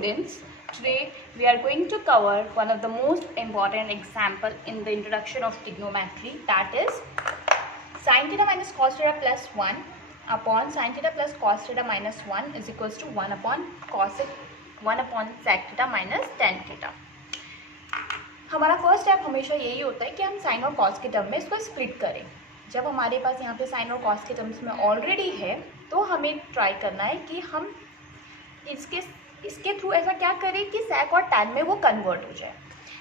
students, today we are going to cover one of the most important example in the introduction of trigonometry, that is sin theta minus cos theta plus 1 upon sin theta plus cos theta minus 1 is equals to 1 upon sec theta minus tan theta। हमारा first step हमेशा यही होता है कि हम sign और cos के term में इसको स्प्लिट करें। जब हमारे पास यहाँ पे साइन और कॉस के टर्म्स में ऑलरेडी है तो हमें ट्राई करना है कि हम इसके थ्रू ऐसा क्या करें कि sec और tan में वो कन्वर्ट हो जाए।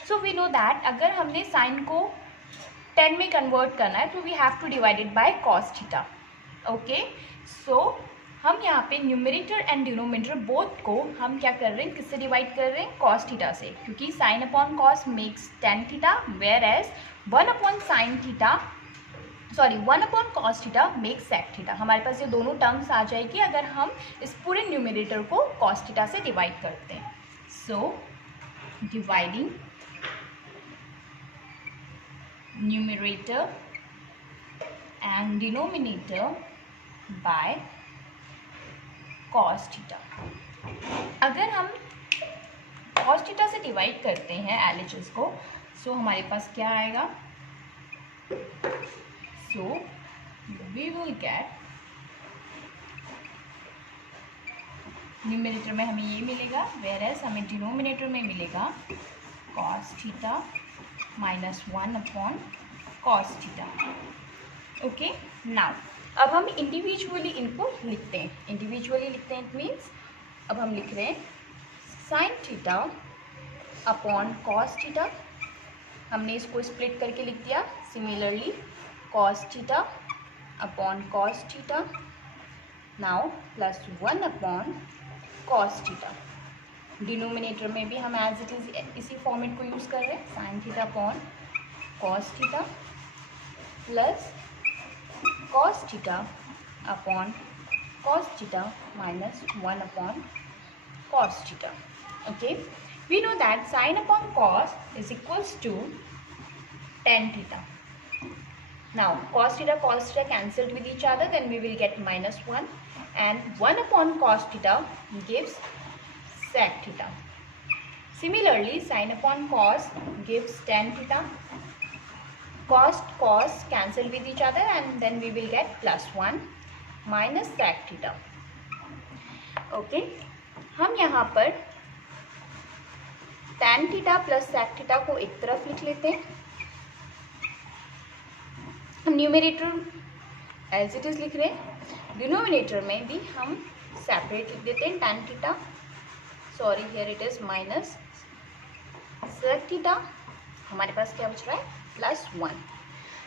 सो वी नो दैट अगर हमने साइन को tan में कन्वर्ट करना है तो we have to divide it by cos theta. Okay, so हम यहाँ पे न्यूमरेटर एंड डिनोमिनेटर बोथ को हम क्या कर रहे हैं, किससे डिवाइड कर रहे हैं, cos थीटा से, क्योंकि sine upon cos makes tan theta, whereas 1 upon cos theta makes sec theta. हमारे पास ये दोनों टर्म्स आ जाएगी अगर हम इस पूरे न्यूमरेटर को cos थीटा से डिवाइड करते हैं। So dividing numerator and denominator by cos theta. अगर हम cos थीटा से डिवाइड करते हैं LHS को, सो हमारे पास क्या आएगा, so we will get numerator में हमें ये मिलेगा, वेयर एज हमें डिनोमिनेटर में मिलेगा cos theta minus 1 upon cos theta. Okay, now अब हम इंडिविजुअली इनको लिखते हैं। इट मीन्स अब हम लिख रहे हैं sine theta upon cos theta, हमने इसको स्प्लिट करके लिख दिया। Similarly cos theta upon cos theta, now plus 1 upon cos theta. Denominator में भी हम एज इट इज इसी फॉर्मेट को यूज़ कर रहे हैं, sine theta upon cos theta plus cos theta upon cos theta minus 1 upon cos theta. Okay, we know that sine upon cos is equals to tan theta. Now cos theta cancelled with each other, then we will get minus 1 and 1 upon cos theta gives sec theta. Similarly, sin upon cos gives tan theta. Cos cancel with each other and then we will get plus 1 minus sec theta. Okay, हम यहाँ पर tan theta plus sec theta को एक तरफ लिख लेते हैं। हम न्यूमरेटर एज इट इज लिख रहे हैं, डिनोमिनेटर में भी हम सेपरेट लिख देते हैं tan theta, sorry here it is minus sec theta. हमारे पास क्या बच रहा है, प्लस 1।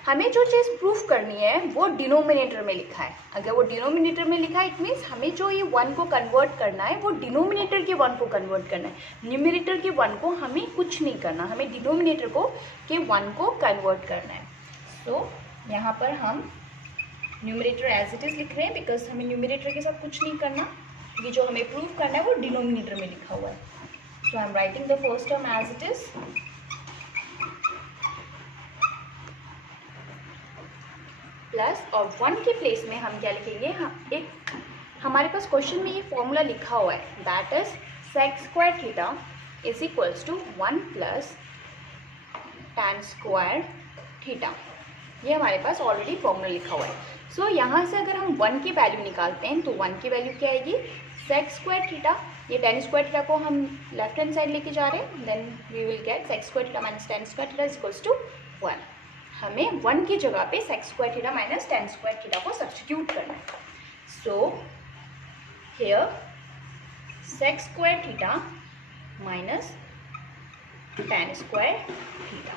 हमें जो चीज़ प्रूफ करनी है वो डिनोमिनेटर में लिखा है। अगर वो डिनोमिनेटर में लिखा है इट मीन्स हमें जो ये 1 को कन्वर्ट करना है वो डिनोमिनेटर के 1 को कन्वर्ट करना है। न्यूमरेटर के 1 को हमें कुछ नहीं करना, हमें डिनोमिनेटर के 1 को कन्वर्ट करना है। सो यहाँ पर हम न्यूमरेटर एज इट इज़ लिख रहे हैं बिकॉज हमें न्यूमरेटर के साथ कुछ नहीं करना, क्योंकि जो हमें प्रूफ करना है वो डिनोमिनेटर में लिखा हुआ है। So I am writing the first term as it is plus, और 1 के प्लेस में हम क्या लिखेंगे, हमारे पास क्वेश्चन में ये फॉर्मूला लिखा हुआ है, that is sec square theta is equals to 1 plus tan square theta. ये हमारे पास ऑलरेडी फॉर्मूला लिखा हुआ है। सो यहाँ से अगर हम 1 की वैल्यू निकालते हैं तो 1 की वैल्यू क्या आएगी, सेक स्क्वायर थीटा, ये tan स्क्वायर थीटा को हम लेफ्ट हैंड साइड लेके जा रहे हैं, then we will get sec square theta minus tan square theta is equals to 1। हमें 1 की जगह पे sec square theta minus tan square theta को सब्स्टिट्यूट करना है। So here sec square theta minus tan square theta.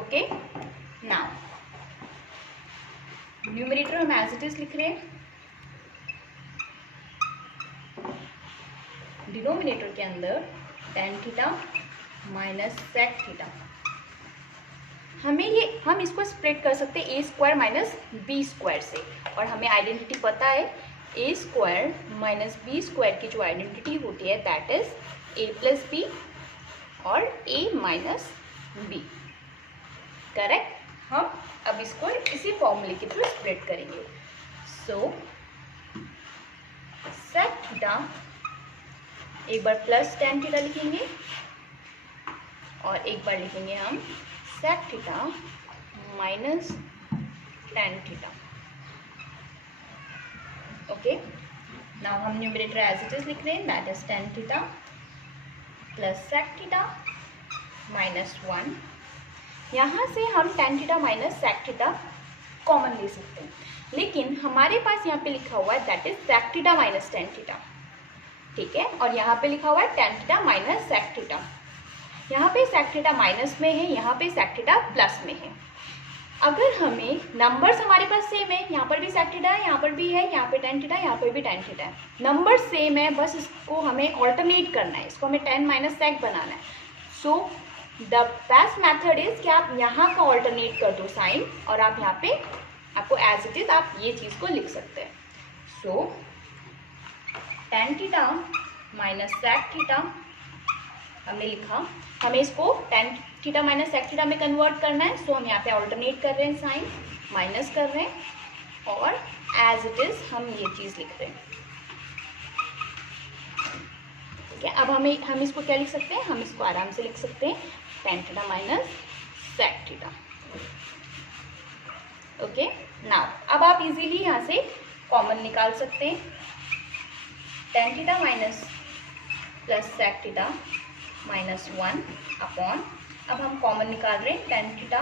Okay, now numerator हम as it is लिख रहे हैं, डिनोमिनेटर के अंदर tan theta minus sec theta. हम इसको स्प्लिट कर सकते हैं a square minus B square से, और हमें आइडेंटिटी पता है a square minus B square की जो आइडेंटिटी होती है that is a plus B और a माइनस बी। करेक्ट। हम अब इसको इसी फॉर्मूले के थ्रू स्प्लिट करेंगे। सो sec थीटा एक बार प्लस टेन थीटा लिखेंगे और एक बार लिखेंगे हम sec theta minus tan theta. Okay, now हम न्यूमरेटर एज इट इज लिख रहे हैं, that is tan theta plus sec theta minus 1। यहाँ से हम tan theta minus sec theta common ले सकते हैं, लेकिन हमारे पास यहाँ पे लिखा हुआ है that is sec theta minus tan theta, ठीक है। और यहाँ पे लिखा हुआ है tan theta minus sec theta. यहाँ पे सेक थीटा माइनस में है, यहाँ पे सेक थीटा प्लस में है। अगर हमें नंबर्स हमारे पास सेम है, यहाँ पर भी सेक थीटा है, यहाँ पर भी है, यहाँ पे टेन थीटा, यहाँ पर भी टेन थीटा है, नंबर सेम है, बस इसको हमें ऑल्टरनेट करना है, इसको हमें टेन माइनस सेक बनाना है। So the best method is कि आप यहाँ का ऑल्टरनेट कर दो साइन, और आप यहाँ पे आपको एज इट इज आप ये चीज़ को लिख सकते हैं। So tan theta minus sec theta हमने लिखा, हमें इसको tan theta minus sec theta में कन्वर्ट करना है। सो हम यहाँ पे ऑल्टरनेट कर रहे हैं, साइन माइनस कर रहे हैं, और एज इट इज हम ये चीज़ लिख रहे हैं, ठीक है। अब हम इसको क्या लिख सकते हैं, हम इसको आराम से लिख सकते हैं tan theta minus sec theta. Okay, now अब आप इजीली यहाँ से कॉमन निकाल सकते हैं, tan theta minus plus sec theta minus 1 upon, अब हम कॉमन निकाल रहे हैं tan theta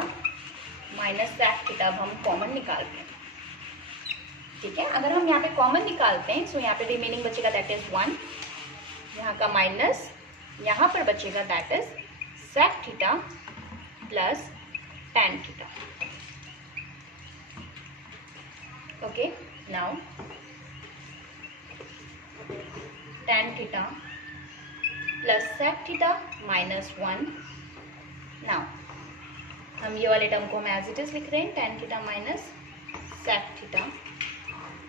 minus sec theta, अब हम कॉमन निकाल रहे हैं, ठीक है। अगर हम यहाँ पे कॉमन निकालते हैं सो यहाँ पे रिमेनिंग बचेगा दैट इज 1, यहाँ का माइनस यहाँ पर बचेगा that is sec theta plus tan theta. Okay, now tan theta plus sec theta minus 1। Now हम ये वाले टर्म को हम एज इट इज लिख रहे हैं, tan theta minus sec theta.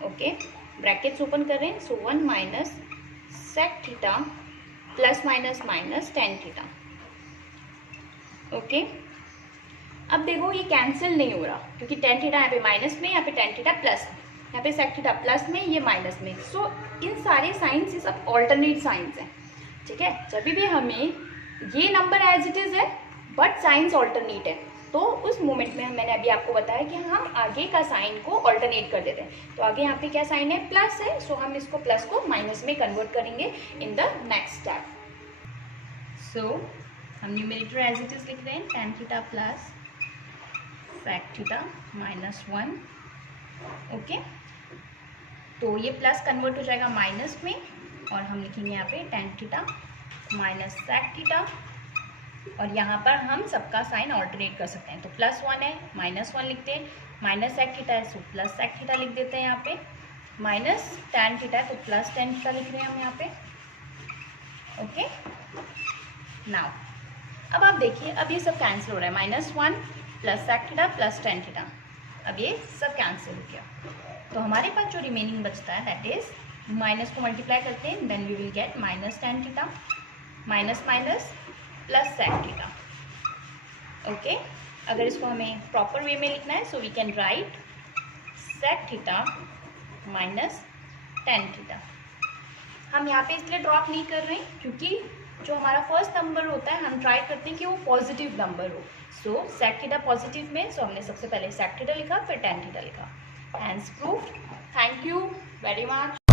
Okay, brackets open कर रहे हैं, so 1 minus sec theta plus minus minus tan theta. Okay, अब देखो ये कैंसिल नहीं हो रहा, क्योंकि टेन थीटा यहाँ पे माइनस में, यहाँ पे टेन थीटा प्लस में, यहाँ पे सेक थीटा प्लस में, ये माइनस में। सो इन सारे साइंस ये सब ऑल्टरनेट साइंस हैं, ठीक है। जब भी हमें ये नंबर एज इट इज है बट साइंस ऑल्टरनेट है, तो उस मोमेंट में मैंने अभी आपको बताया कि हम आगे का साइन को ऑल्टरनेट कर देते हैं। तो आगे यहाँ पे क्या साइन है, प्लस है, सो हम इसको प्लस को माइनस में कन्वर्ट करेंगे in the next step. So हम न्यूमरेटर एज इट इज लिख रहे हैं, tan theta plus sec theta minus 1। Okay, तो ये प्लस कन्वर्ट हो जाएगा माइनस में, और हम लिखेंगे यहाँ पे tan theta minus sec theta, और यहाँ पर हम सबका साइन ऑल्टरनेट कर सकते हैं। तो प्लस 1 है, माइनस 1 लिखते हैं, माइनस सेक थीटा है सो प्लस सेक थीटा लिख देते हैं यहाँ पे, माइनस टेन थीटा है तो प्लस टेन थीटा लिख रहे हैं हम यहाँ पे। ओके, नाउ अब आप देखिए, अब ये सब कैंसिल हो रहा है, minus 1 plus sec theta plus tan theta, अब ये सब कैंसिल हो गया। तो हमारे पास जो रिमेनिंग बचता है दैट इज, माइनस को मल्टीप्लाई करते हैं, then we will get minus tan theta minus minus plus sec theta. Okay, अगर इसको हमें प्रॉपर वे में लिखना है so we can write sec theta minus tan theta. हम यहाँ पे इसलिए ड्रॉप नहीं कर रहे हैं क्योंकि जो हमारा फर्स्ट नंबर होता है हम ट्राई करते हैं कि वो पॉजिटिव नंबर हो। सो सेक थीटा पॉजिटिव में, सो हमने सबसे पहले सेक थीटा लिखा, फिर टेन थीटा लिखा। Hence proved. Thank you very much.